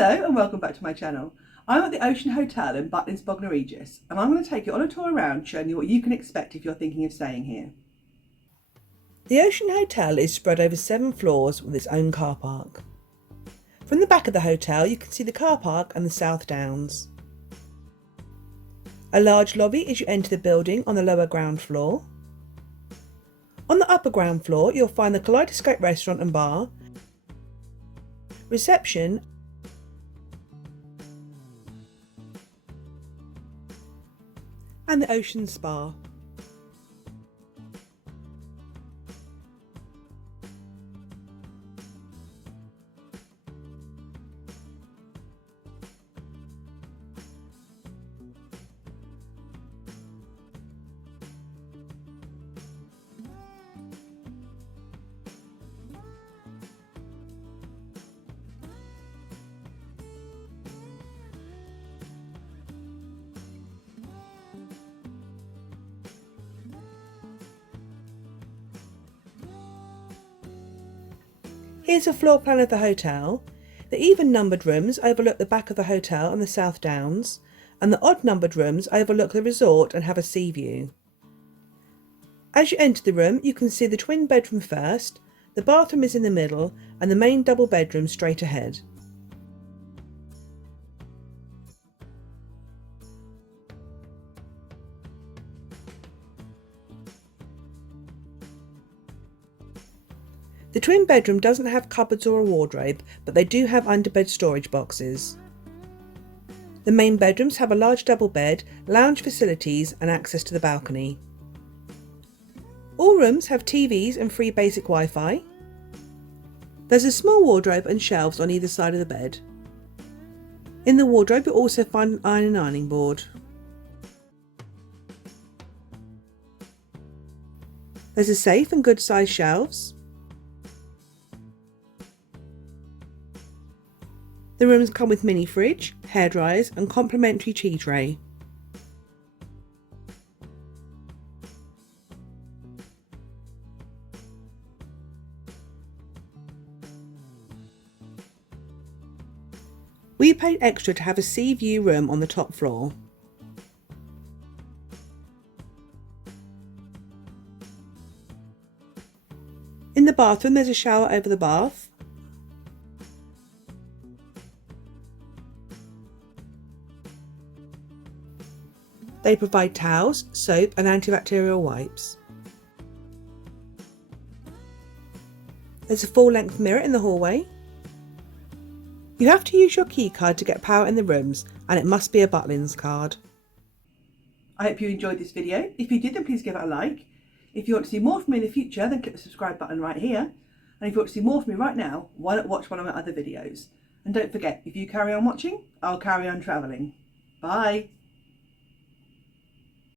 Hello and welcome back to my channel. I'm at the Ocean Hotel in Butlins Bognor Regis and I'm going to take you on a tour around showing you what you can expect if you're thinking of staying here. The Ocean Hotel is spread over 7 floors with its own car park. From the back of the hotel you can see the car park and the South Downs. A large lobby as you enter the building on the lower ground floor. On the upper ground floor you'll find the Kaleidoscope restaurant and bar, reception and the Ocean Spa. Here's a floor plan of the hotel. The even numbered rooms overlook the back of the hotel and the South Downs, and the odd numbered rooms overlook the resort and have a sea view. As you enter the room you can see the twin bedroom first, the bathroom is in the middle and the main double bedroom straight ahead. The twin bedroom doesn't have cupboards or a wardrobe, but they do have underbed storage boxes. The main bedrooms have a large double bed, lounge facilities and access to the balcony. All rooms have TVs and free basic Wi-Fi. There's a small wardrobe and shelves on either side of the bed. In the wardrobe you'll also find an iron and ironing board. There's a safe and good sized shelves. The rooms come with mini fridge, hairdryers and complimentary tea tray. We paid extra to have a sea view room on the top floor. In the bathroom there's a shower over the bath. They provide towels, soap and antibacterial wipes. There's a full-length mirror in the hallway. You have to use your key card to get power in the rooms and it must be a Butlins card. I hope you enjoyed this video. If you did then please give it a like. If you want to see more from me in the future then click the subscribe button right here. And if you want to see more from me right now, why not watch one of my other videos? And don't forget, if you carry on watching, I'll carry on travelling. Bye!